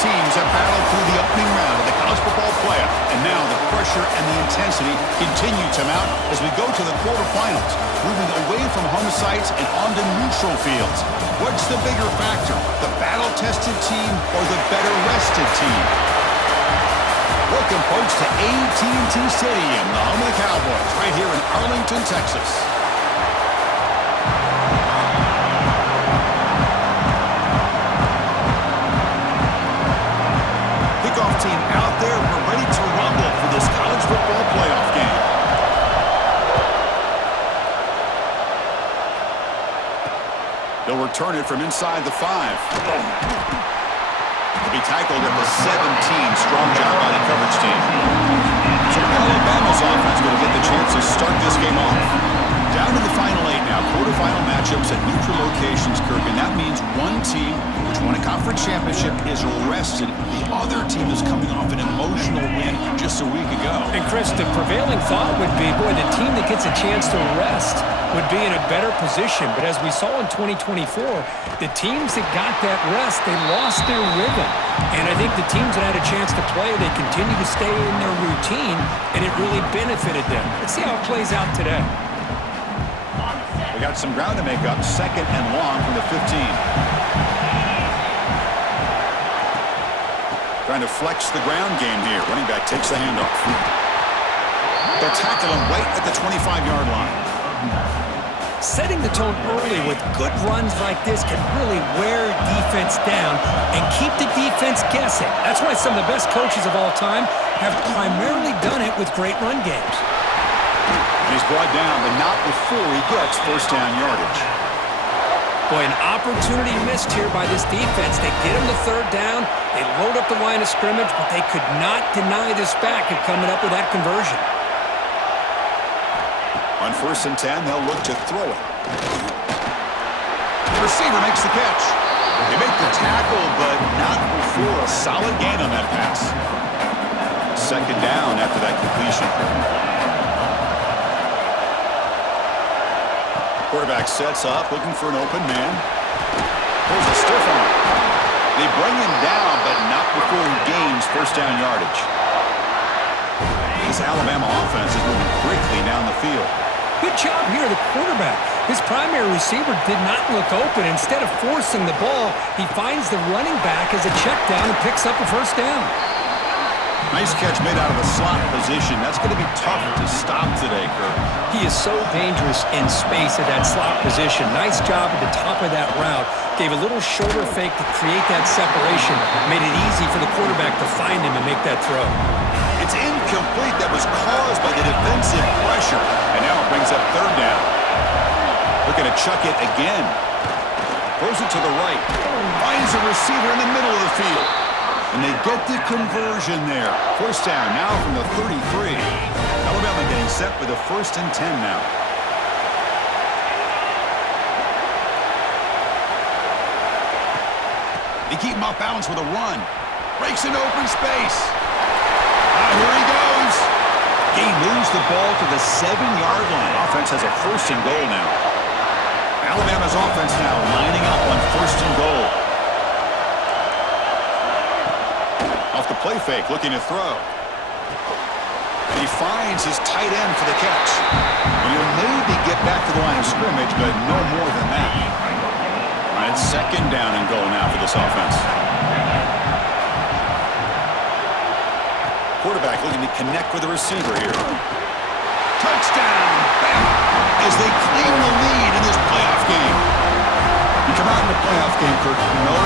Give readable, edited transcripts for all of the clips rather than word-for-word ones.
teams have battled through the opening round of the college football playoff, and now the pressure and the intensity continue to mount as we go to the quarterfinals, moving away from home sites and onto neutral fields. What's the bigger factor, the battle-tested team or the better-rested team? Welcome, folks, to E14 Stadium, the home of the Cowboys, right here in Arlington, Texas. Kickoff team out there. We're ready to rumble for this college football playoff game. They'll return it from inside the 5. He'll be tackled at the 17. Strong job by the coverage team. So Alabama's offense going to get the chance to start this game off. Down to the final 8 now. Quarterfinal matchups at neutral locations, Kirk, and that means one team which won a conference championship is rested. The other team is coming off an emotional win just a week ago. And Chris, the prevailing thought would be, boy, the team that gets a chance to rest would be in a better position. But as we saw in 2024, the teams that got that rest, they lost their rhythm. And I think the teams that had a chance to play, they continue to stay in their routine, and it really benefited them. Let's see how it plays out today. We got some ground to make up. 2nd and long from the 15. Trying to flex the ground game here. Running back takes the handoff. They'll tackle him right at the 25-yard line. Setting the tone early with good runs like this can really wear defense down and keep the defense guessing. That's why some of the best coaches of all time have primarily done it with great run games. He's brought down, but not before he gets first down yardage. Boy, an opportunity missed here by this defense. They get him the 3rd down. They load up the line of scrimmage, but they could not deny this back of coming up with that conversion. On 1st and 10, they'll look to throw it. The receiver makes the catch. They make the tackle, but not before a solid gain on that pass. 2nd down after that completion. Quarterback sets up, looking for an open man. Pulls a stiff arm. They bring him down, but not before he gains first down yardage. This Alabama offense is moving quickly down the field. Good job here, the quarterback. His primary receiver did not look open. Instead of forcing the ball, he finds the running back as a check down and picks up a first down. Nice catch made out of a slot position. That's going to be tough to stop today, Kirk. He is so dangerous in space at that slot position. Nice job at the top of that route. Gave a little shoulder fake to create that separation. Made it easy for the quarterback to find him and make that throw. It's incomplete. That was caused by the defensive pressure. And now it brings up 3rd down. Looking to chuck it again. Throws it to the right. Finds a receiver in the middle of the field. And they get the conversion there. First down now from the 33. Alabama getting set with a 1st and 10 now. They keep him off balance with a run. Breaks into open space. Here he goes. He moves the ball to the 7-yard line. Offense has a 1st and goal now. Alabama's offense now lining up on 1st and goal. Off the play fake, looking to throw. And he finds his tight end for the catch. And he'll maybe get back to the line of scrimmage, but no more than that. All right, 2nd down and goal now for this offense. Quarterback looking to connect with the receiver here. Touchdown! Bama! As they claim the lead in this playoff game. You come out in the playoff game, Kirk, no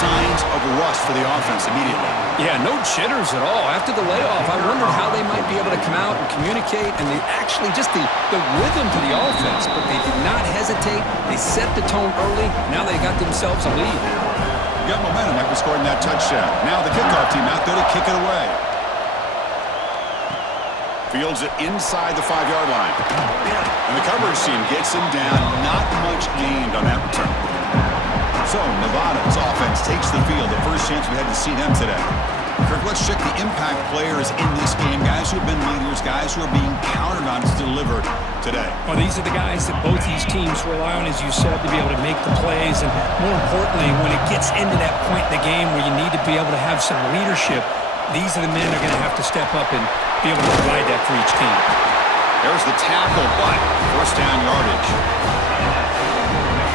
signs of rust for the offense immediately. Yeah, no jitters at all. After the layoff, I wondered how they might be able to come out and communicate, and actually just the rhythm to the offense. But they did not hesitate. They set the tone early. Now they got themselves a lead. You got momentum after scoring that touchdown. Now the kickoff team out there to kick it away. Fields it inside the 5-yard line. And the coverage team gets him down. Not much gained on that return. So Nevada's offense takes the field. The first chance we had to see them today. Kirk, let's check the impact players in this game. Guys who have been leaders, guys who are being counted on to deliver today. Well, these are the guys that both these teams rely on, as you said, to be able to make the plays. And more importantly, when it gets into that point in the game where you need to be able to have some leadership, these are the men that are going to have to step up and be able to provide that for each team. There's the tackle, but first down yardage.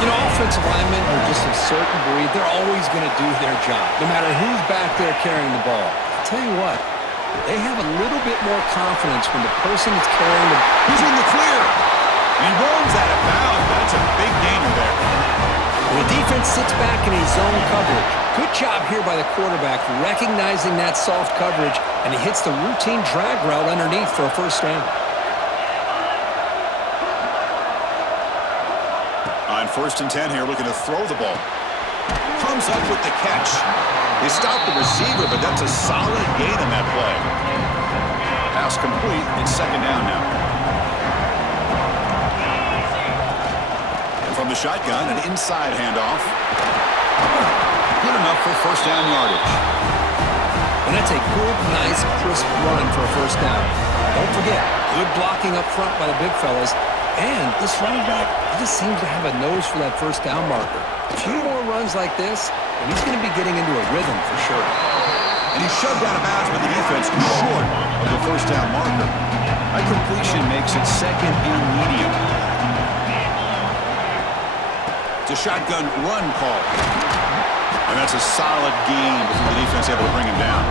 You know, offensive linemen are just a certain breed. They're always going to do their job, no matter who's back there carrying the ball. I'll tell you what, they have a little bit more confidence when the person that's carrying the ball. He's in the clear. And he rolls out of bounds. That's a big gainer there. The defense sits back in a zone coverage. Good job here by the quarterback, recognizing that soft coverage, and he hits the routine drag route underneath for a first down. On 1st and 10 here, looking to throw the ball. Comes up with the catch. They stop the receiver, but that's a solid gain on that play. Pass complete. It's 2nd down now. And from the shotgun, an inside handoff. Good enough for first down yardage. And that's a good, nice, crisp run for a first down. Don't forget, good blocking up front by the big fellas. And this running back, he just seems to have a nose for that first down marker. A few more runs like this, and he's going to be getting into a rhythm for sure. And he's shoved out of bounds by the defense short of the first down marker. That completion makes it 2nd and medium. It's a shotgun run call. And that's a solid gain before the defense able to bring him down.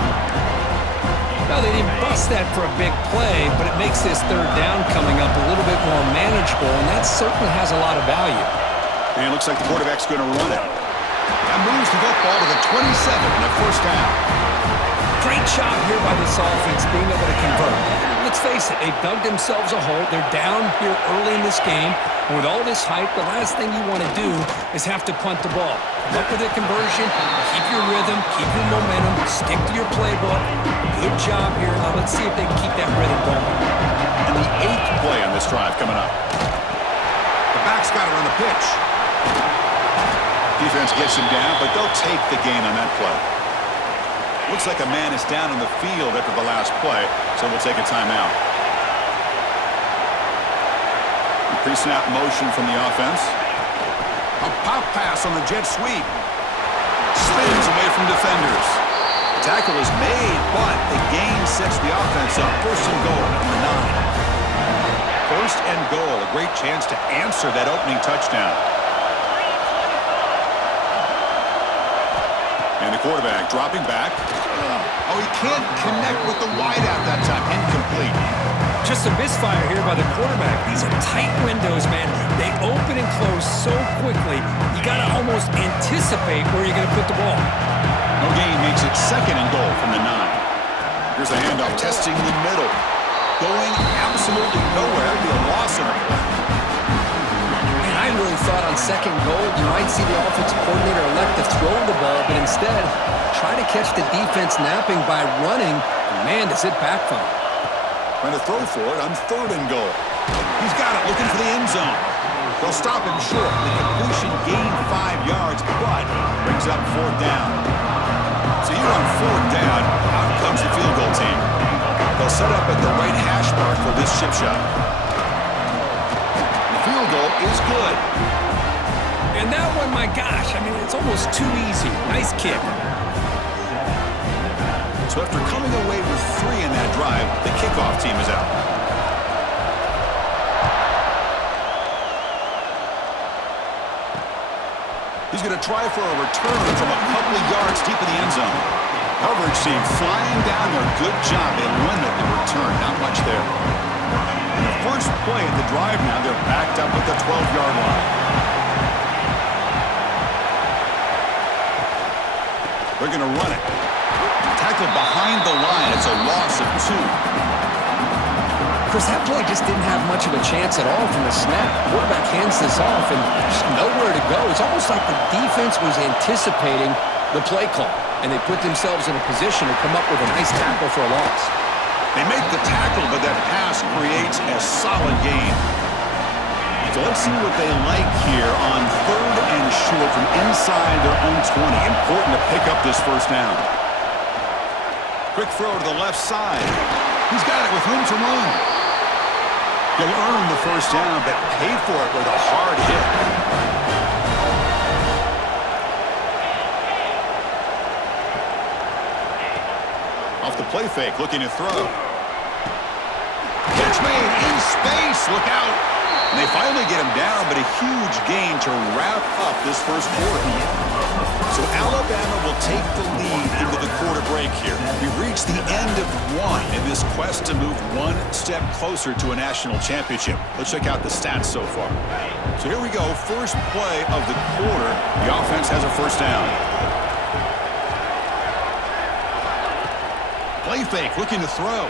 Well, they didn't bust that for a big play, but it makes this 3rd down coming up a little bit more manageable, and that certainly has a lot of value. And it looks like the quarterback's going to run it. That moves the football to the 27 and a first down. Great job here by this offense being able to convert. Let's face it, they've dug themselves a hole. They're down here early in this game. And with all this hype, the last thing you want to do is have to punt the ball. Come up with a conversion, keep your rhythm, keep your momentum, stick to your playbook. Good job here. Now let's see if they can keep that rhythm going. And the 8th play on this drive coming up. The back's got it on the pitch. Defense gets him down, but they'll take the gain on that play. Looks like a man is down on the field after the last play, so we'll take a timeout. Pre-snap motion from the offense. A pop pass on the jet sweep. Spins away from defenders. The tackle is made, but the gain sets the offense up. 1st and goal from the 9. 1st and goal, a great chance to answer that opening touchdown. And the quarterback dropping back. Oh, he can't connect with the wideout that time. Incomplete. Just a misfire here by the quarterback. These are tight windows, man. They open and close so quickly, you got to almost anticipate where you're going to put the ball. No gain makes it 2nd and goal from the 9. Here's the handoff, testing the middle. Going absolutely nowhere. It'll be a loss in a play. Man, I really thought on 2nd goal, you might see the offensive coordinator elect to throw the ball, but instead, try to catch the defense napping by running, and man, does it backfire. Trying to throw for it on 3rd and goal. He's got it, looking for the end zone. They'll stop him short. The completion gained 5 yards, but brings up 4th down. So here on 4th down, out comes the field goal team. They'll set up at the right hash mark for this chip shot. The field goal is good. And that one, my gosh, I mean, it's almost too easy. Nice kick. So after coming away with 3 in that drive, the kickoff team is out. He's going to try for a return from a couple of yards deep in the end zone. Coverage team flying down there. Good job. They limit the return. Not much there. And the first play of the drive now, they're backed up at the 12-yard line. They're going to run it. Tackled behind the line. It's a loss of 2. Chris, that play just didn't have much of a chance at all from the snap. Quarterback hands this off and just nowhere to go. It's almost like the defense was anticipating the play call, and they put themselves in a position to come up with a nice tackle for a loss. They make the tackle, but that pass creates a solid gain. So let's see what they like here on 3rd and short from inside their own 20. Important to pick up this first down. Quick throw to the left side. He's got it with room to run. He'll earn the first down, but paid for it with a hard hit. Off the play fake, looking to throw. Catch made in space. Look out. And they finally get him down, but a huge gain to wrap up this first quarter. So Alabama will take the lead into the quarter break here. We've reached the end of one in this quest to move one step closer to a national championship. Let's check out the stats so far. So here we go. First play of the quarter. The offense has a first down. Play fake, looking to throw.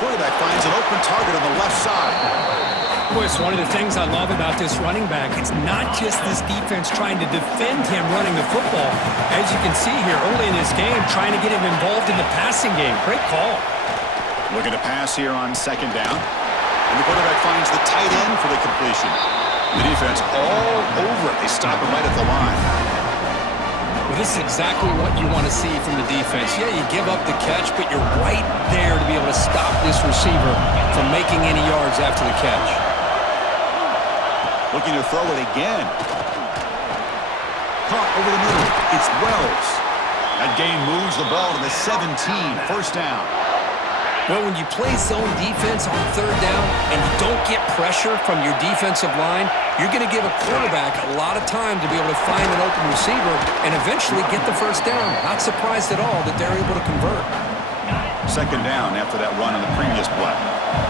Quarterback finds an open target on the left side. Boy, it's one of the things I love about this running back. It's not just this defense trying to defend him running the football. As you can see here early in this game, trying to get him involved in the passing game. Great call. Looking to pass here on second down. And the quarterback finds the tight end for the completion. The defense all over it. They stop him right at the line. Well, this is exactly what you want to see from the defense. Yeah, you give up the catch, but you're right there to be able to stop this receiver from making any yards after the catch. Looking to throw it again. Caught over the middle. It's Wells. That gain moves the ball to the 17. First down. Well, when you play zone defense on third down and you don't get pressure from your defensive line, you're going to give a quarterback a lot of time to be able to find an open receiver and eventually get the first down. Not surprised at all that they're able to convert. Second down after that run on the previous play.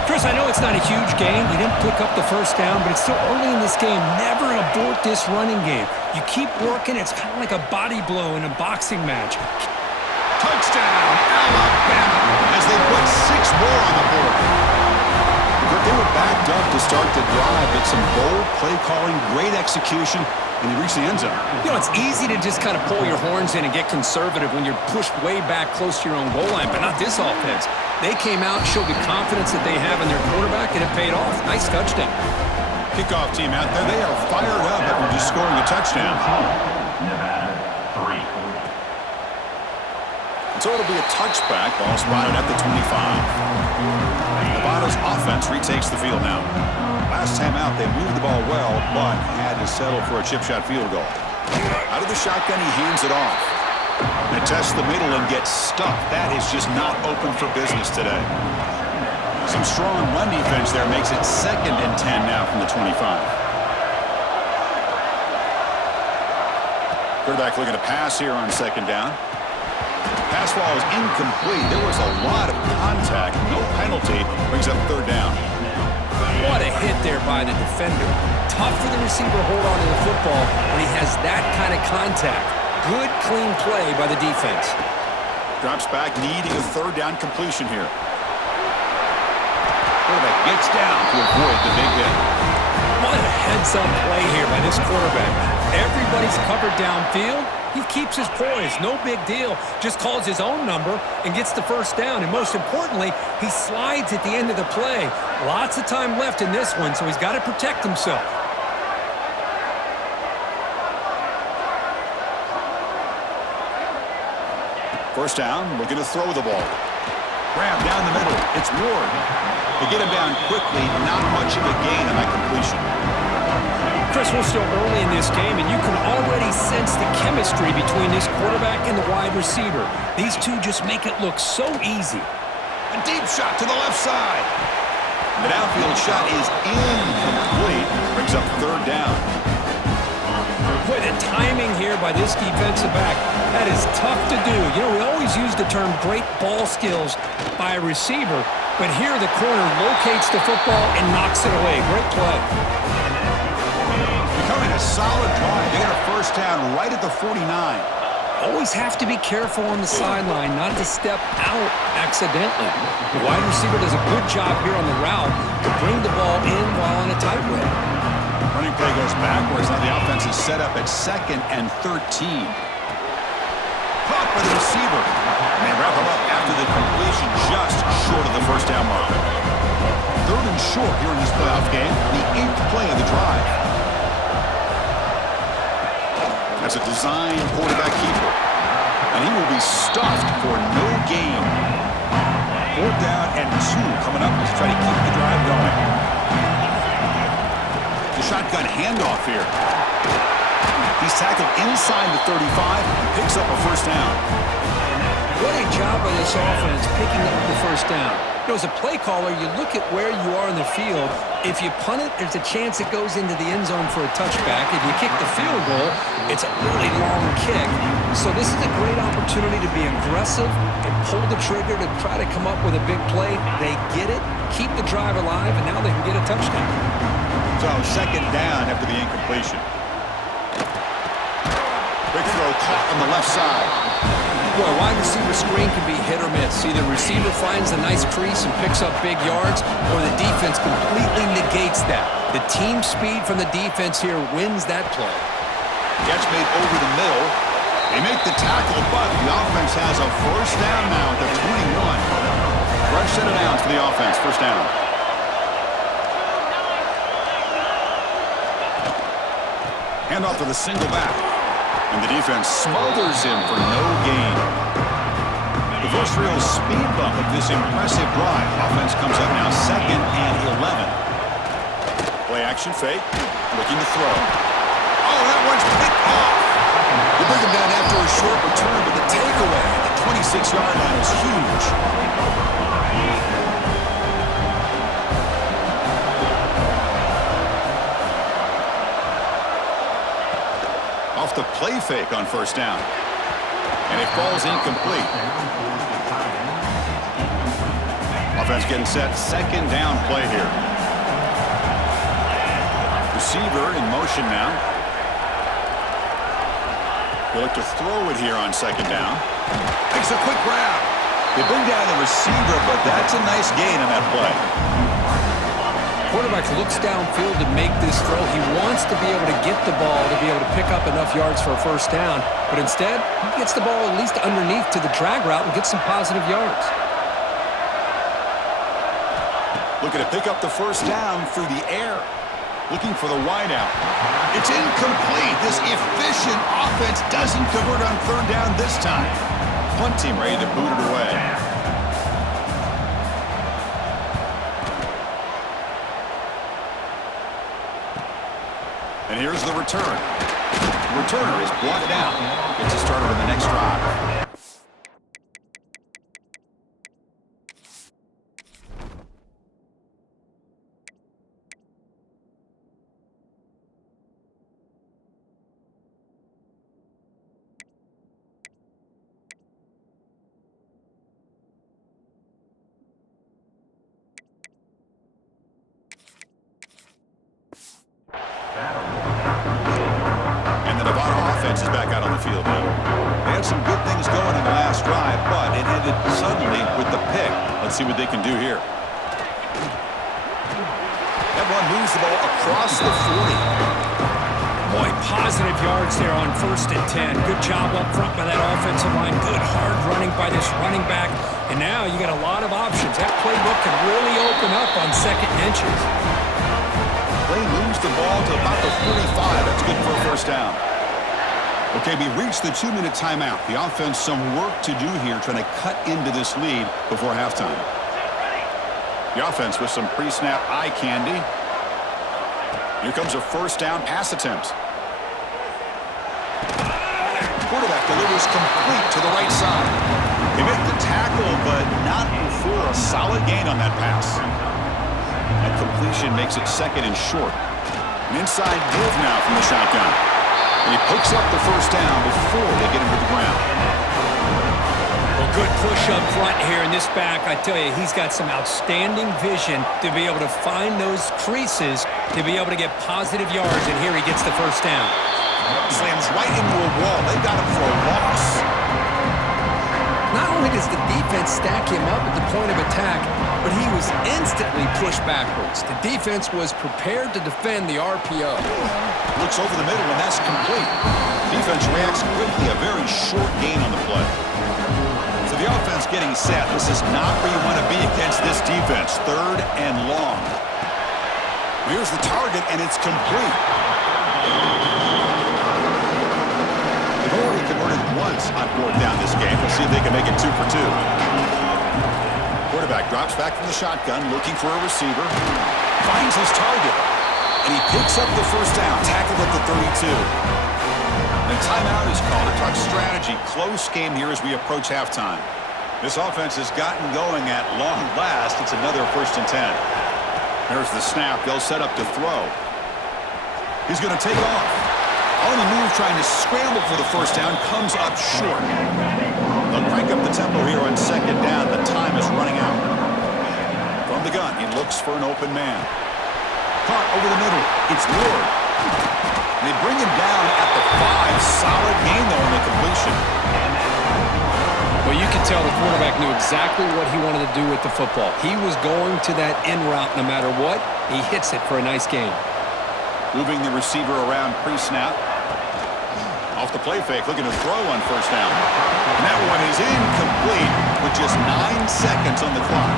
Chris, I know it's not a huge game. You didn't pick up the first down, but it's still early in this game. Never abort this running game. You keep working. It's kind of like a body blow in a boxing match. Touchdown, Alabama, as they put 6 more on the board. But they were backed up to start the drive, but some bold play calling, great execution, and they reached the end zone. You know, it's easy to just kind of pull your horns in and get conservative when you're pushed way back close to your own goal line, but not this offense. They came out, showed the confidence that they have in their quarterback, and it paid off. Nice touchdown. Kickoff team out there, they are fired up after just scoring a touchdown. So it'll be a touchback, ball spotted at the 25. Nevada's offense retakes the field now. Last time out, they moved the ball well, but had to settle for a chip shot field goal. Out of the shotgun, he hands it off. They test the middle and get stuffed. That is just not open for business today. Some strong run defense there makes it 2nd and 10 now from the 25. Quarterback looking to pass here on second down. Pass ball is incomplete. There was a lot of contact. No penalty. Brings up third down. What a hit there by the defender. Tough for the receiver to hold on to the football when he has that kind of contact. Good, clean play by the defense. Drops back, needing a third down completion here. Quarterback gets down to avoid the big hit. What a heads-up play here by this quarterback. Everybody's covered downfield. He keeps his poise. No big deal. Just calls his own number and gets the first down. And most importantly, he slides at the end of the play. Lots of time left in this one, so he's got to protect himself. First down, looking to throw the ball. Grab down the middle. It's Ward. They get him down quickly. Not much of a gain on that completion. Chris, we're still early in this game, and you can already sense the chemistry between this quarterback and the wide receiver. These two just make it look so easy. A deep shot to the left side. The downfield shot is incomplete. Brings up third down. Boy, the timing here by this defensive back, that is tough to do. You know, we always use the term great ball skills by a receiver, but here the corner locates the football and knocks it away. Great play. Becoming a solid drive. They got a first down right at the 49. Always have to be careful on the sideline not to step out accidentally. The wide receiver does a good job here on the route to bring the ball in while on a tight rope. Running play goes backwards. Now the offense is set up at 2nd and 13. Caught by the receiver. And they wrap him up after the completion just short of the first down mark. 3rd and short here in this playoff game. The 8th play of the drive. That's a design quarterback keeper. And he will be stuffed for no gain. 4th down and 2 coming up. Let's try to keep the drive going. The shotgun handoff here. He's tackled inside the 35 and picks up a first down. What a job by this offense picking up the first down. You know, as a play caller, you look at where you are in the field. If you punt it, there's a chance it goes into the end zone for a touchback. If you kick the field goal, it's a really long kick. So this is a great opportunity to be aggressive and pull the trigger to try to come up with a big play. They get it, keep the drive alive, and now they can get a touchdown. So 2nd down after the incompletion. Big throw caught on the left side. Boy, wide receiver screen can be hit or miss. Either receiver finds a nice crease and picks up big yards, or the defense completely negates that. The team speed from the defense here wins that play. Catch made over the middle. They make the tackle, but the offense has a first down now at the 21. Fresh set of downs for the offense. First down. Handoff to the single back. And the defense smothers him for no gain. The first real speed bump of this impressive drive. Offense comes up now 2nd and 11. Play action fake. Looking to throw. Oh, that one's picked off. They bring him down after a short return, but the takeaway at the 26-yard line is huge. Off the play fake on first down. And it falls incomplete. Offense getting set. 2nd down play here. Receiver in motion now. They look to throw it here on 2nd down. Makes a quick grab. They bring down the receiver, but that's a nice gain on that play. Quarterback looks downfield to make this throw. He wants to be able to get the ball to be able to pick up enough yards for a first down, but instead, he gets the ball at least underneath to the drag route and gets some positive yards. Looking to pick up the first down through the air. Looking for the wideout. It's incomplete. This efficient offense doesn't convert on 3rd down this time. Punt team ready to boot it away. And here's the return. The returner is brought down. Gets us started on the next drive. Is back out on the field now. They had some good things going in the last drive, but it ended suddenly with the pick. Let's see what they can do here. That one moves the ball across the 40. Boy, positive yards there on 1st and 10. Good job up front by that offensive line. Good hard running by this running back. And now you got a lot of options. That playbook can really open up on 2nd and inches. Play moves the ball to about the 45. That's good for a first down. Okay, we reached the 2-minute timeout. The offense some work to do here, trying to cut into this lead before halftime. The offense with some pre-snap eye candy. Here comes a first down pass attempt. Quarterback delivers complete to the right side. They make the tackle, but not before a solid gain on that pass. That completion makes it 2nd and short. An inside give now from the shotgun. And he picks up the first down before they get him to the ground. Well, good push up front here in this back. I tell you, he's got some outstanding vision to be able to find those creases, to be able to get positive yards, and here he gets the first down. Slams right into a wall. They got him for a loss. Not only does the defense stack him up at the point of attack, but he was instantly pushed backwards. The defense was prepared to defend the RPO. Looks over the middle, and that's complete. Defense reacts quickly, a very short gain on the play. So the offense getting set. This is not where you want to be against this defense. 3rd and long. Here's the target, and it's complete. They've already converted once on 4th down this make it 2 for 2. Quarterback drops back from the shotgun, looking for a receiver. Finds his target. And he picks up the first down, tackled at the 32. The timeout is called to talk strategy. Close game here as we approach halftime. This offense has gotten going at long last. It's another 1st and 10. There's the snap. They'll set up to throw. He's going to take off. On the move, trying to scramble for the first down, comes up short. They'll crank up the tempo here on 2nd down. The time is running out. From the gun, he looks for an open man. Caught over the middle. It's Ward. They bring him down at the 5. Solid gain, though, on the completion. Well, you can tell the quarterback knew exactly what he wanted to do with the football. He was going to that in route no matter what. He hits it for a nice gain. Moving the receiver around pre-snap. Off the play fake, looking to throw on first down. And that one is incomplete with just 9 seconds on the clock.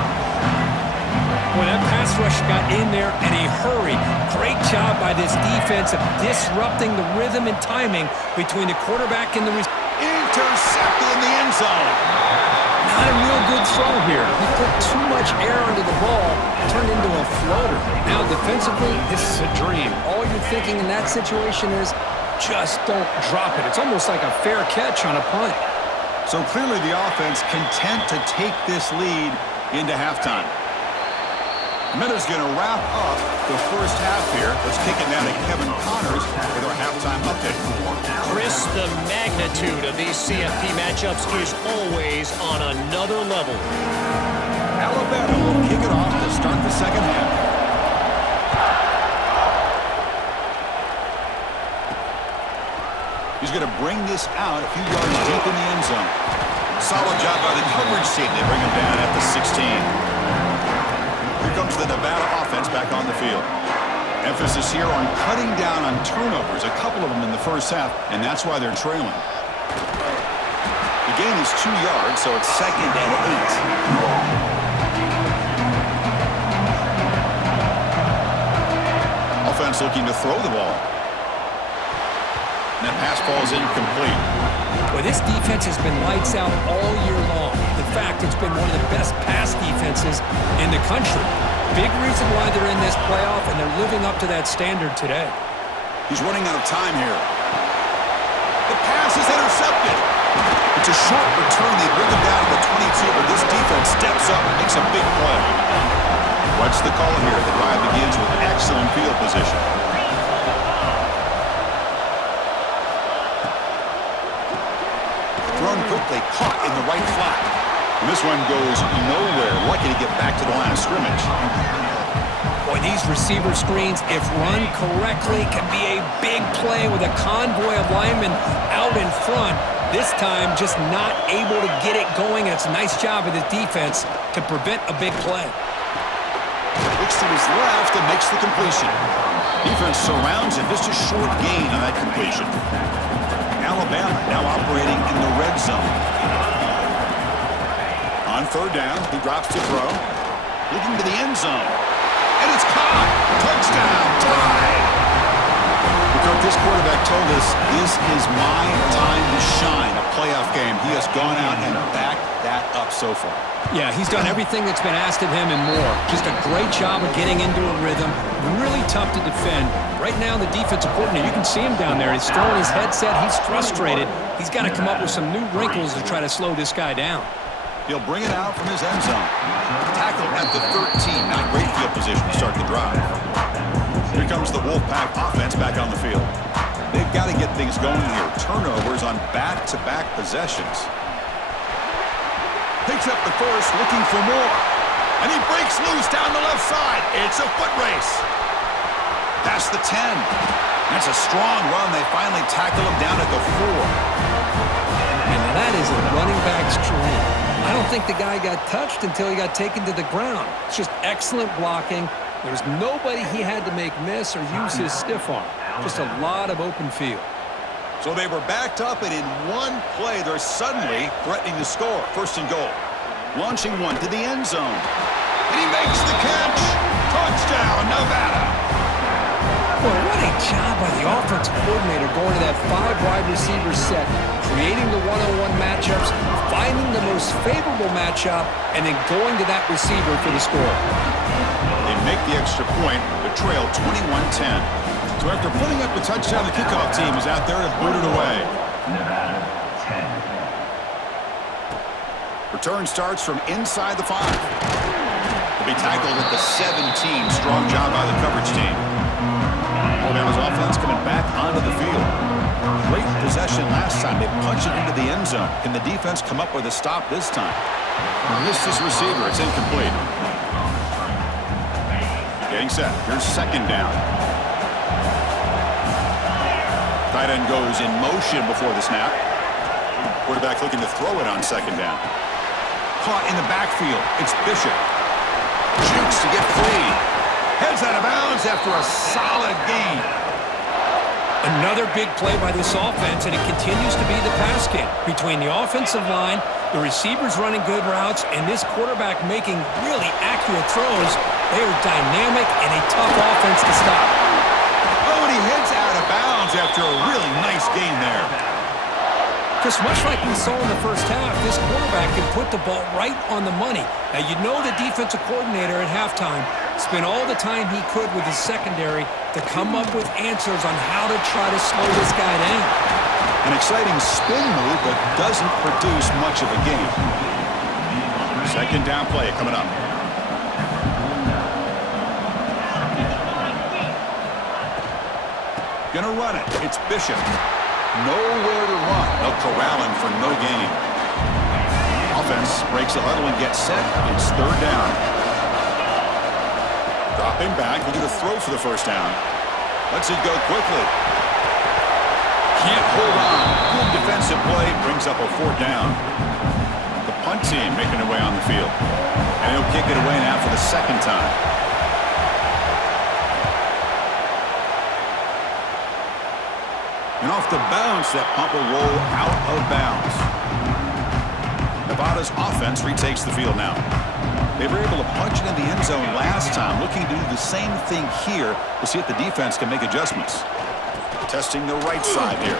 Boy, that pass rush got in there in a hurry. Great job by this defense of disrupting the rhythm and timing between the quarterback and the receiver. Intercepted in the end zone. Not a real good throw here. He put too much air under the ball, turned into a floater. Now defensively, this is a dream. All you're thinking in that situation is just don't drop it. It's almost like a fair catch on a punt. So clearly the offense content to take this lead into halftime. Miller's going to wrap up the first half here. Let's kick it down to Kevin Connors with our halftime update. Chris, the magnitude of these CFP matchups is always on another level. Alabama will kick it off to start the second half. He's going to bring this out a few yards deep in the end zone. Solid job by the coverage team. They bring him down at the 16. Here comes the Nevada offense back on the field. Emphasis here on cutting down on turnovers, a couple of them in the first half, and that's why they're trailing. The gain is 2 yards, so it's 2nd and 8. Offense looking to throw the ball. And that pass ball is incomplete. Well, this defense has been lights out all year long. In fact, it's been one of the best pass defenses in the country. Big reason why they're in this playoff, and they're living up to that standard today. He's running out of time here. The pass is intercepted. It's a short return. They bring him down to the 22, but this defense steps up and makes a big play. What's the call here? The drive begins with excellent field position. Thrown quickly, caught in the right flat. And this one goes nowhere. Lucky to get back to the line of scrimmage. Boy, these receiver screens, if run correctly, can be a big play with a convoy of linemen out in front. This time, just not able to get it going. And it's a nice job of the defense to prevent a big play. Looks to his left and makes the completion. Defense surrounds him. Just a short gain on that completion. Alabama now operating in the red zone. On 3rd down, he drops to throw. Looking to the end zone. And it's caught. Touchdown. Tied. Because this quarterback told us this is my time to shine. A playoff game. He has gone out and backed that up so far. Yeah, he's done everything that's been asked of him and more. Just a great job of getting into a rhythm. Really tough to defend. Right now, the defensive coordinator, you can see him down there. He's throwing his headset. He's frustrated. He's got to come up with some new wrinkles to try to slow this guy down. He'll bring it out from his end zone. Tackled at the 13. Not great field position to start the drive. Here comes the Wolfpack offense back on the field. They've got to get things going here. Turnovers on back-to-back possessions. Picks up the first, looking for more. And he breaks loose down the left side. It's a foot race. Past the 10. That's a strong run. They finally tackle him down at the 4. And that is a running back's dream. I don't think the guy got touched until he got taken to the ground. It's just excellent blocking. There's nobody he had to make miss or use his stiff arm. Just a lot of open field. So they were backed up, and in one play, they're suddenly threatening to score. 1st and goal. Launching one to the end zone. And he makes the catch. Touchdown, Nevada. Boy, what What a job by the offensive coordinator going to that 5 wide receiver set, creating the one-on-one matchups, finding the most favorable matchup, and then going to that receiver for the score. They make the extra point, the trail 21-10. So after putting up a touchdown, the kickoff team is out there to boot it away. Return starts from inside the 5. To be tackled at the 17. Strong job by the coverage team. Alabama's offense coming back onto the field. Great possession last time. They punched it into the end zone. Can the defense come up with a stop this time? Missed his receiver. It's incomplete. Getting set. Here's second down. Tight end goes in motion before the snap. Quarterback looking to throw it on second down. Caught in the backfield. It's Bishop. Jukes to get free. Heads out of bounds after a solid gain. Another big play by this offense, and it continues to be the pass game. Between the offensive line, the receivers running good routes, and this quarterback making really accurate throws, they are dynamic and a tough offense to stop. Oh, and he heads out of bounds after a really nice gain there. Just much like we saw in the first half, this quarterback can put the ball right on the money. Now, you know the defensive coordinator at halftime spent all the time he could with his secondary to come up with answers on how to try to slow this guy down. An exciting spin move, but doesn't produce much of a gain. Second down play coming up. Gonna run it. It's Bishop. Nowhere to run. They'll corral him for no gain. Offense breaks the huddle and gets set. It's third down. Dropping back, looking to throw for the first down. Lets it go quickly. Can't hold on. Good defensive play. Brings up a fourth down. The punt team making their way on the field. And he'll kick it away now for the second time. And off the bounce, that punt will roll out of bounds. Nevada's offense retakes the field now. They were able to punch it in the end zone last time, looking to do the same thing here to see if the defense can make adjustments. Testing the right side here.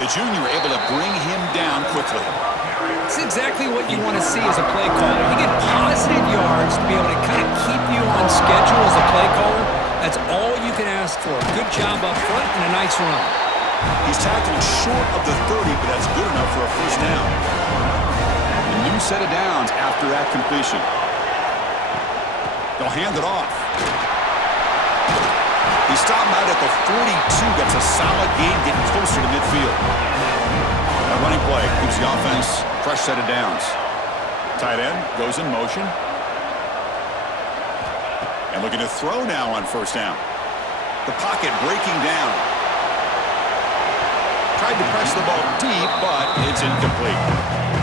The junior able to bring him down quickly. It's exactly what you want to see as a play caller. You get positive yards to be able to kind of keep you on schedule as a play caller. That's all you can ask for. Good job up front and a nice run. He's tackled short of the 30, but that's good enough for a first down. A new set of downs after that completion. They'll hand it off. He's stopped out at the 42. That's a solid gain, getting closer to midfield. A running play gives the offense a fresh set of downs. Tight end goes in motion. And looking to throw now on first down. The pocket breaking down. Tried to press the ball deep, but it's incomplete.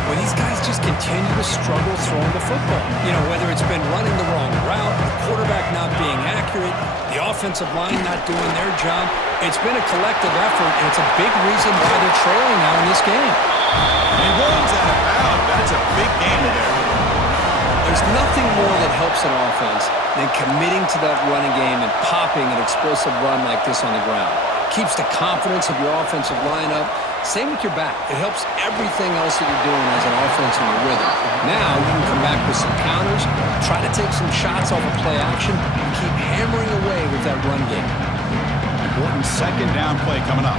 Well, these guys just continue to struggle throwing the football. You know, whether it's been running the wrong route, the quarterback not being accurate, the offensive line not doing their job. It's been a collective effort, and it's a big reason why they're trailing now in this game. He runs out of bounds. That's a big gain there. There's nothing more that helps an offense than committing to that running game and popping an explosive run like this on the ground. Keeps the confidence of your offensive lineup. Same with your back. It helps everything else that you're doing as an offense in your rhythm. Now you can come back with some counters, try to take some shots off of play action, and keep hammering away with that run game. Important second down play coming up.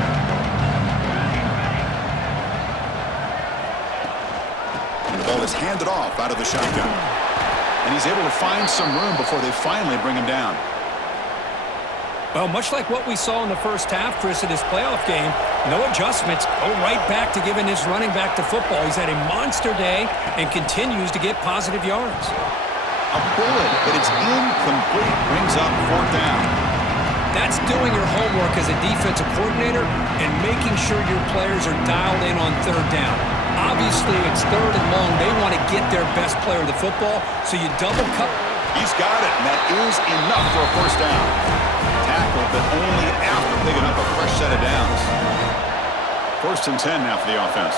And the ball is handed off out of the shotgun. And he's able to find some room before they finally bring him down. Well, much like what we saw in the first half, Chris, in his playoff game, no adjustments, go right back to giving his running back to football. He's had a monster day and continues to get positive yards. A bullet, but it's incomplete, brings up fourth down. That's doing your homework as a defensive coordinator and making sure your players are dialed in on third down. Obviously, it's third and long. They want to get their best player of the football, so you double cut. He's got it, and that is enough for a first down. Tackle, but only after picking up a fresh set of downs. First and 10 now for the offense.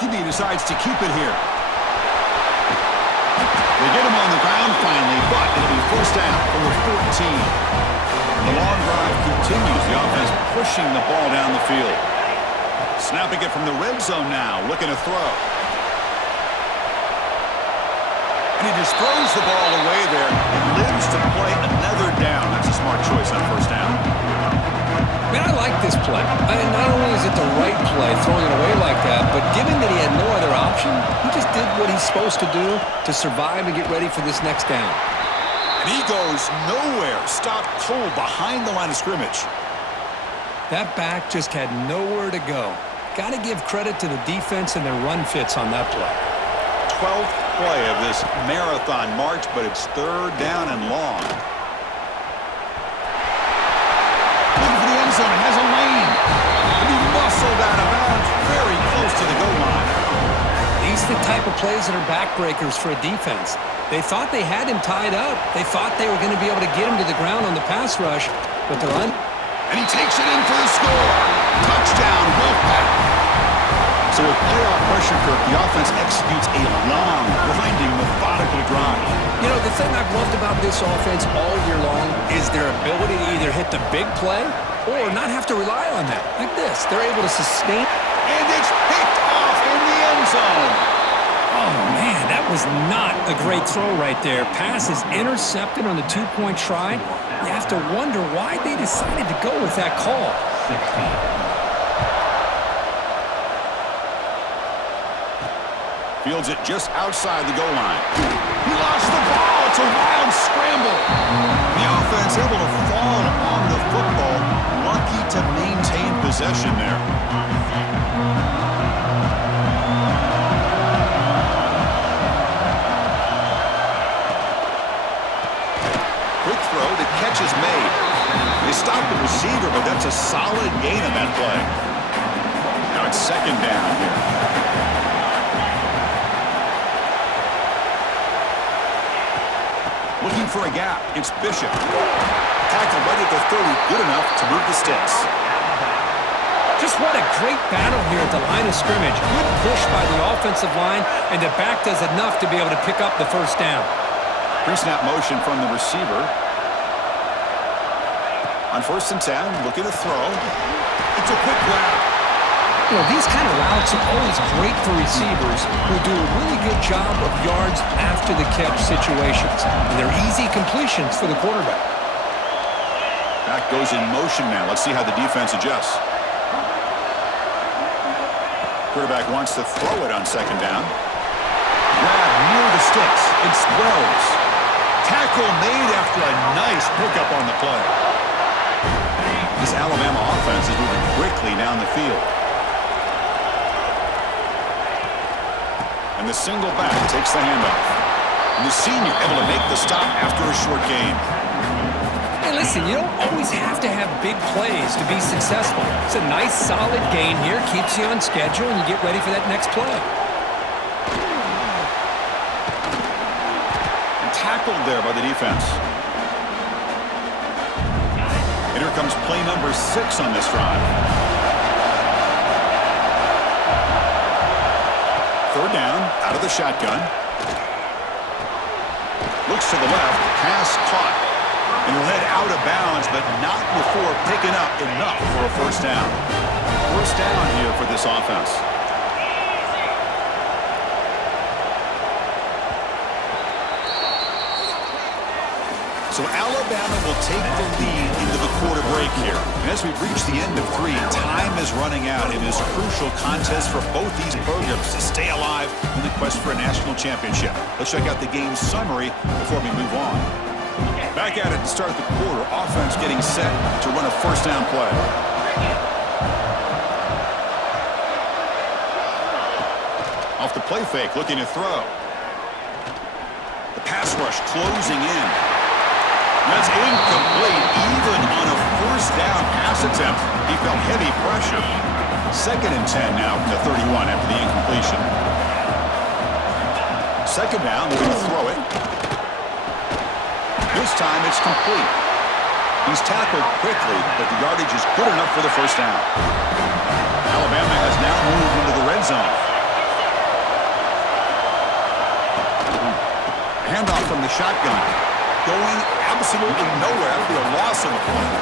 QB decides to keep it here. They get him on the ground finally, but it'll be first down from the 14. The long drive continues. The offense pushing the ball down the field. Snapping it from the red zone now, looking to throw. And he just throws the ball away there and lives to play another down. That's a smart choice on first down. Man, I like this play. Not only is it the right play, throwing it away like that, but given that he had no other option, he just did what he's supposed to do to survive and get ready for this next down. And he goes nowhere. Stopped cold behind the line of scrimmage. That back just had nowhere to go. Got to give credit to the defense and their run fits on that play. 12th play of this marathon march, but it's third down and long. Looking for the end zone, has a lane. And he muscled out of bounds very close to the goal line. These are the type of plays that are backbreakers for a defense. They thought they had him tied up. They thought they were going to be able to get him to the ground on the pass rush, but they're And he takes it in for the score. Touchdown, Wolfpack. So with playoff pressure, Kirk, the offense executes a long, grinding, methodical drive. You know, the thing I've loved about this offense all year long is their ability to either hit the big play or not have to rely on that. Like this, they're able to sustain. And it's picked off in the end zone. Oh, man, that was not a great throw right there. Pass is intercepted on the two-point try. You have to wonder why they decided to go with that call. Fields it just outside the goal line. He lost the ball. It's a wild scramble. The offense able to fall on the football. Lucky to maintain possession there. Quick throw. The catch is made. They stopped the receiver, but that's a solid gain on that play. Now it's second down here. Looking for a gap. It's Bishop. Tackle right at the 30. Good enough to move the sticks. Just what a great battle here at the line of scrimmage. Good push by the offensive line, and the back does enough to be able to pick up the first down. Pre-snap motion from the receiver. On 1st and 10, looking to throw. It's a quick grab. You know, these kind of routes are always great for receivers who do a really good job of yards after the catch situations. And they're easy completions for the quarterback. Back goes in motion now. Let's see how the defense adjusts. Quarterback wants to throw it on second down. Grab near the sticks. It's Wells. Tackle made after a nice pickup on the play. This Alabama offense is moving quickly down the field. And the single back takes the handoff. And the senior able to make the stop after a short gain. Hey, listen, you don't always have to have big plays to be successful. It's a nice, solid gain here. Keeps you on schedule, and you get ready for that next play. And tackled there by the defense. And here comes play number 6 on this drive. Third down, out of the shotgun. Looks to the left, pass caught. And he'll head out of bounds, but not before picking up enough for a first down. First down here for this offense. So Alabama will take the lead into the quarter break here. And as we reach the end of 3, time is running out in this crucial contest for both these programs to stay alive in the quest for a national championship. Let's check out the game summary before we move on. Back at it to start the quarter. Offense getting set to run a first down play. Off the play fake, looking to throw. The pass rush closing in. That's incomplete. Even on a first down pass attempt, he felt heavy pressure. 2nd and 10 now from the 31 after the incompletion. 2nd down, they're going to throw it. This time it's complete. He's tackled quickly, but the yardage is good enough for the first down. Alabama has now moved into the red zone. handoff from the shotgun. Going absolutely nowhere. That'll be a loss of a point.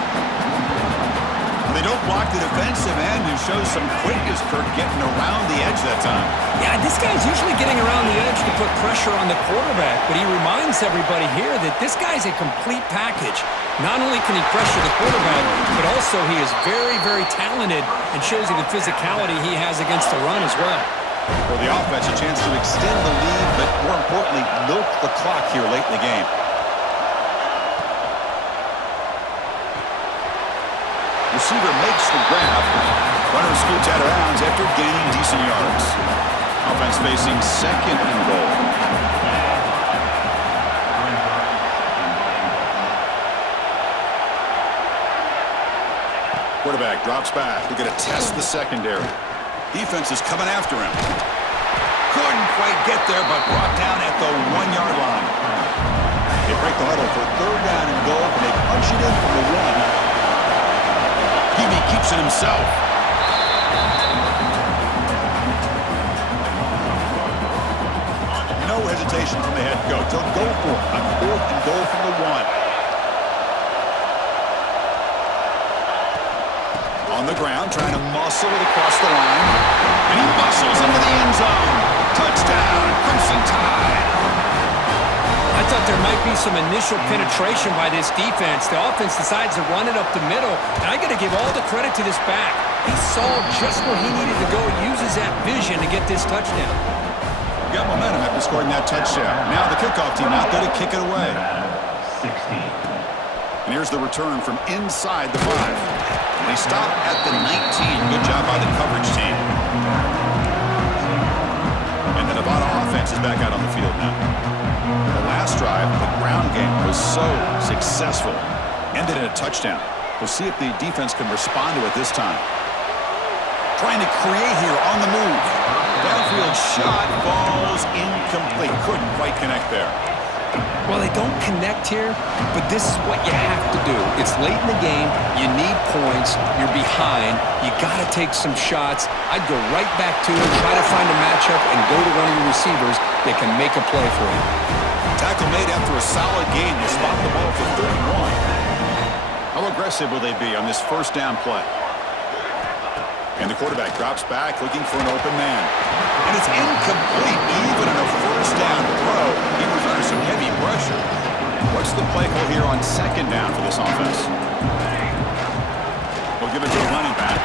They don't block the defensive end and show some quickness, Kirk, getting around the edge that time. Yeah, this guy's usually getting around the edge to put pressure on the quarterback, but he reminds everybody here that this guy's a complete package. Not only can he pressure the quarterback, but also he is very, very talented and shows you the physicality he has against the run as well. For the offense, a chance to extend the lead, but more importantly, milk the clock here late in the game. Receiver makes the grab. Runner scoots out of bounds after gaining decent yards. Offense facing second and goal. Quarterback drops back. We're going to test the secondary. Defense is coming after him. Couldn't quite get there, but brought down at the 1-yard line. They break the huddle for third down and goal, and they punch it in from the 1. He keeps it himself. No hesitation from the head coach. He'll go for it on fourth and goal from the 1. On the ground, trying to muscle it across the line. And he muscles into the end zone. Touchdown, Crimson Tide. I thought there might be some initial penetration by this defense. The offense decides to run it up the middle, and I got to give all the credit to this back. He saw just where he needed to go, uses that vision to get this touchdown. Got momentum after scoring that touchdown. Now the kickoff team out there to kick it away. 16. And here's the return from inside the 5. They stop at the 19. Good job by the coverage team. And the Nevada offense is back out on the field now. The last drive, the ground game was so successful. Ended in a touchdown. We'll see if the defense can respond to it this time. Trying to create here on the move. Downfield shot falls incomplete. Couldn't quite connect there. Well, they don't connect here, but this is what you have to do. It's late in the game. You need points. You're behind. You got to take some shots. I'd go right back to it, try to find a matchup, and go to one of your receivers that can make a play for you. Tackle made after a solid gain. They spot the ball for 31. How aggressive will they be on this first down play? And the quarterback drops back, looking for an open man. And it's incomplete, even on a first down throw. He was under some heavy pressure. What's the play call here on second down for this offense? We'll give it to the running back.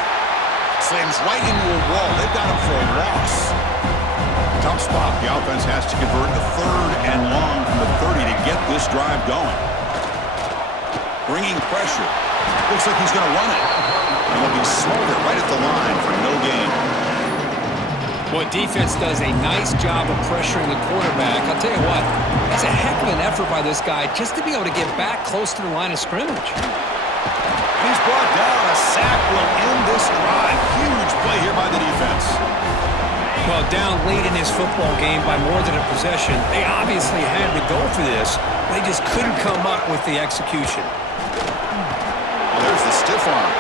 Slams right into a wall. They've got him for a loss. Tough spot. The offense has to convert the third and long from the 30 to get this drive going. Bringing pressure. Looks like he's going to run it. And he'll be smothered right at the line for no gain. Well, defense does a nice job of pressuring the quarterback. I'll tell you what, that's a heck of an effort by this guy just to be able to get back close to the line of scrimmage. And he's brought down. A sack will end this drive. Huge play here by the defense. Well, down late in this football game by more than a possession, they obviously had to go for this. They just couldn't come up with the execution. Well, there's the stiff arm.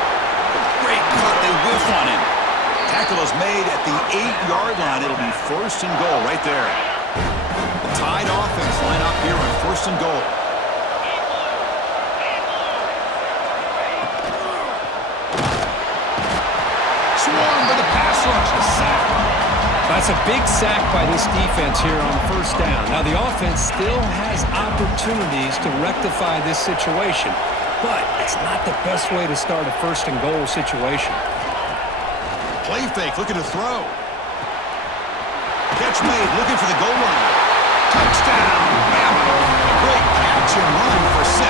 Great cut. They whiff on him. Tackle is made at the 8-yard line. It'll be first and goal right there. The Tide offense line up here on first and goal. Swarm with the pass rush. A sack. That's a big sack by this defense here on first down. Now, the offense still has opportunities to rectify this situation, but it's not the best way to start a first and goal situation. Play fake, looking to throw. Catch made, looking for the goal line. Touchdown, Bama. A great catch and run for 6.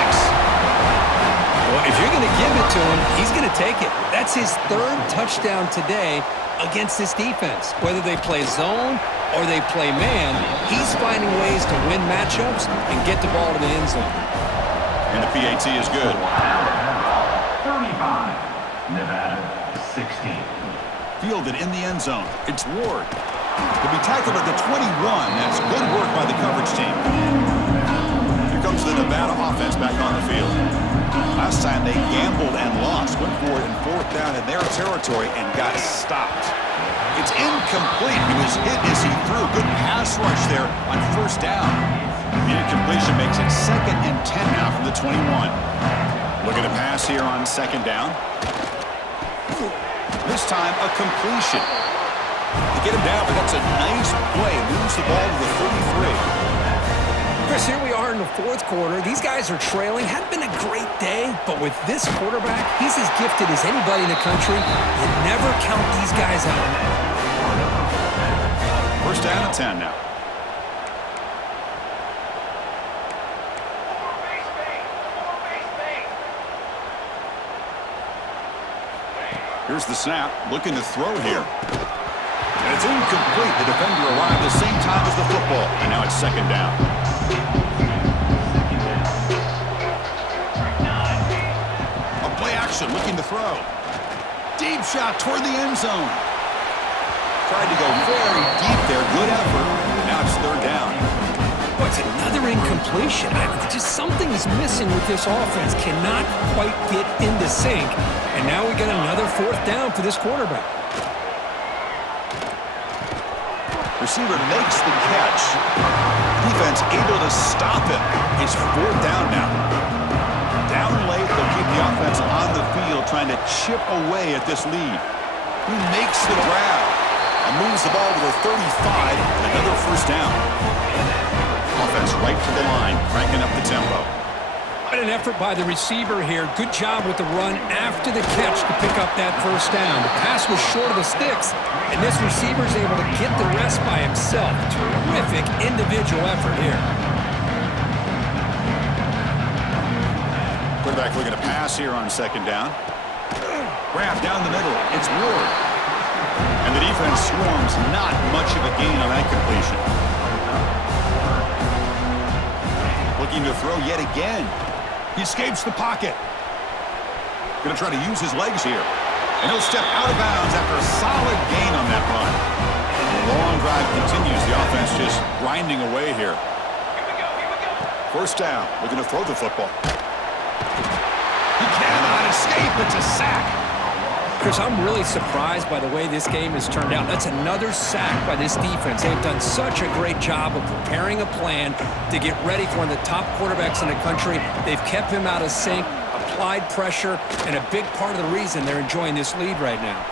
Well, if you're going to give it to him, he's going to take it. That's his third touchdown today against this defense. Whether they play zone or they play man, he's finding ways to win matchups and get the ball to the end zone. And the PAT is good. 35. Nevada 16. Fielded in the end zone. It's Ward. He'll be tackled at the 21. That's good work by the coverage team. Here comes the Nevada offense back on the field. Last time they gambled and lost. Went for it in fourth down in their territory and got stopped. It's incomplete. He was hit as he threw. Good pass rush there on first down. The incompletion makes it 2nd and 10 now from the 21. Looking to pass here on 2nd down. This time, a completion. They get him down, but that's a nice play. Moves the ball to the 33. Chris, here we are in the 4th quarter. These guys are trailing. Hadn't been a great day, but with this quarterback, he's as gifted as anybody in the country. You never count these guys out. 1st down and 10 now. Here's the snap, looking to throw here. And it's incomplete. The defender arrived at the same time as the football, and now it's 2nd down. A play action, looking to throw. Deep shot toward the end zone. Tried to go very deep there. Good effort. And now it's 3rd down. Oh, it's another incompletion. Just something is missing with this offense. Cannot quite get into sync. And now we get another 4th down for this quarterback. Receiver makes the catch. Defense able to stop him. It's 4th down now. Down late, they'll keep the offense on the field trying to chip away at this lead. Who makes the grab and moves the ball to the 35 and another 1st down. Offense right to the line, cranking up the tempo. What an effort by the receiver here. Good job with the run after the catch to pick up that 1st down. The pass was short of the sticks, and this receiver is able to get the rest by himself. Terrific individual effort here. Quarterback looking to pass here on 2nd down. Grab down the middle. It's Ward. And the defense swarms. Not much of a gain on that completion. Looking to throw yet again. He escapes the pocket. Going to try to use his legs here. And he'll step out of bounds after a solid gain on that run. The long drive continues. The offense just grinding away here. 1st down. Looking to throw the football. He cannot escape. It's a sack. Chris, I'm really surprised by the way this game has turned out. That's another sack by this defense. They've done such a great job of preparing a plan to get ready for one of the top quarterbacks in the country. They've kept him out of sync, applied pressure, and a big part of the reason they're enjoying this lead right now.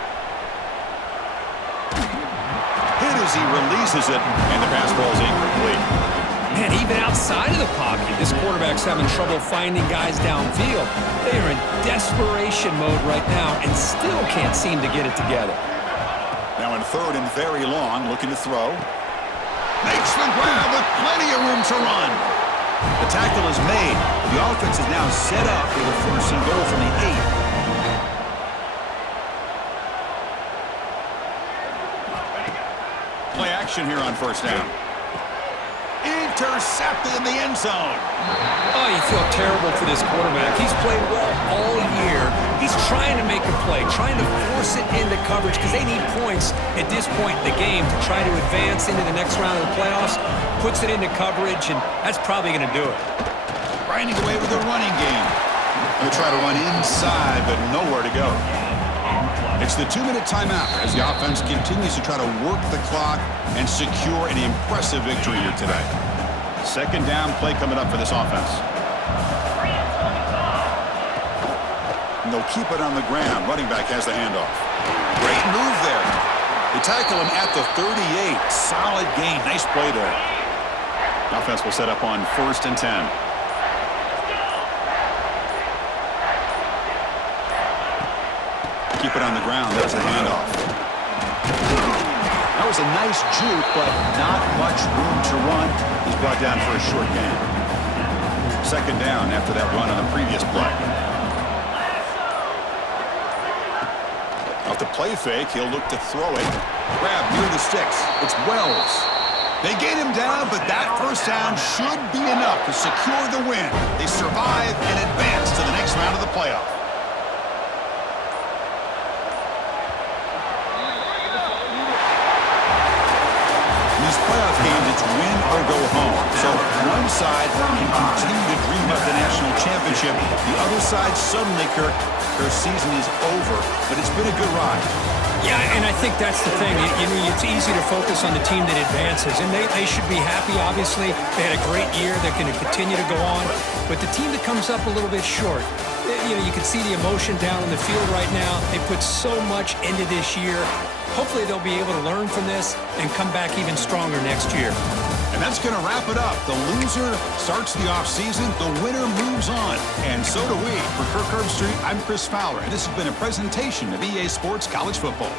Hit as he releases it, and the pass ball is incomplete. Man, even outside of the pocket, this quarterback's having trouble finding guys downfield. They are in desperation mode right now and still can't seem to get it together. Now in 3rd and very long, looking to throw. Makes the grab with plenty of room to run. The tackle is made. The offense is now set up for the 1st and goal from the 8. Play action here on 1st down. Intercepted in the end zone. Oh, you feel terrible for this quarterback. He's played well all year. He's trying to make a play, trying to force it into coverage because they need points at this point in the game to try to advance into the next round of the playoffs. Puts it into coverage, and that's probably going to do it. Grinding away with the running game. Going to try to run inside, but nowhere to go. It's the 2-minute timeout as the offense continues to try to work the clock and secure an impressive victory here today. 2nd down play coming up for this offense. And they'll keep it on the ground. Running back has the handoff. Great move there. They tackle him at the 38. Solid gain. Nice play there. The offense will set up on 1st and 10. Keep it on the ground. That's the handoff. That was a nice juke, but not much room to run. He's brought down for a short gain. 2nd down after that run on the previous play. Off the play fake, he'll look to throw it. Grab near the sticks. It's Wells. They get him down, but that 1st down should be enough to secure the win. They survive and advance to the next round of the playoff. Playoff games, it's win or go home. So one side can continue to dream up the national championship. The other side suddenly, Kirk, their season is over, but it's been a good ride. Yeah, and I think that's the thing. It's easy to focus on the team that advances, and they should be happy, obviously. They had a great year. They're going to continue to go on. But the team that comes up a little bit short, you can see the emotion down on the field right now. They put so much into this year. Hopefully they'll be able to learn from this and come back even stronger next year. And that's going to wrap it up. The loser starts the offseason. The winner moves on. And so do we. For Kirk Herbstreit, I'm Chris Fowler, and this has been a presentation of EA Sports College Football.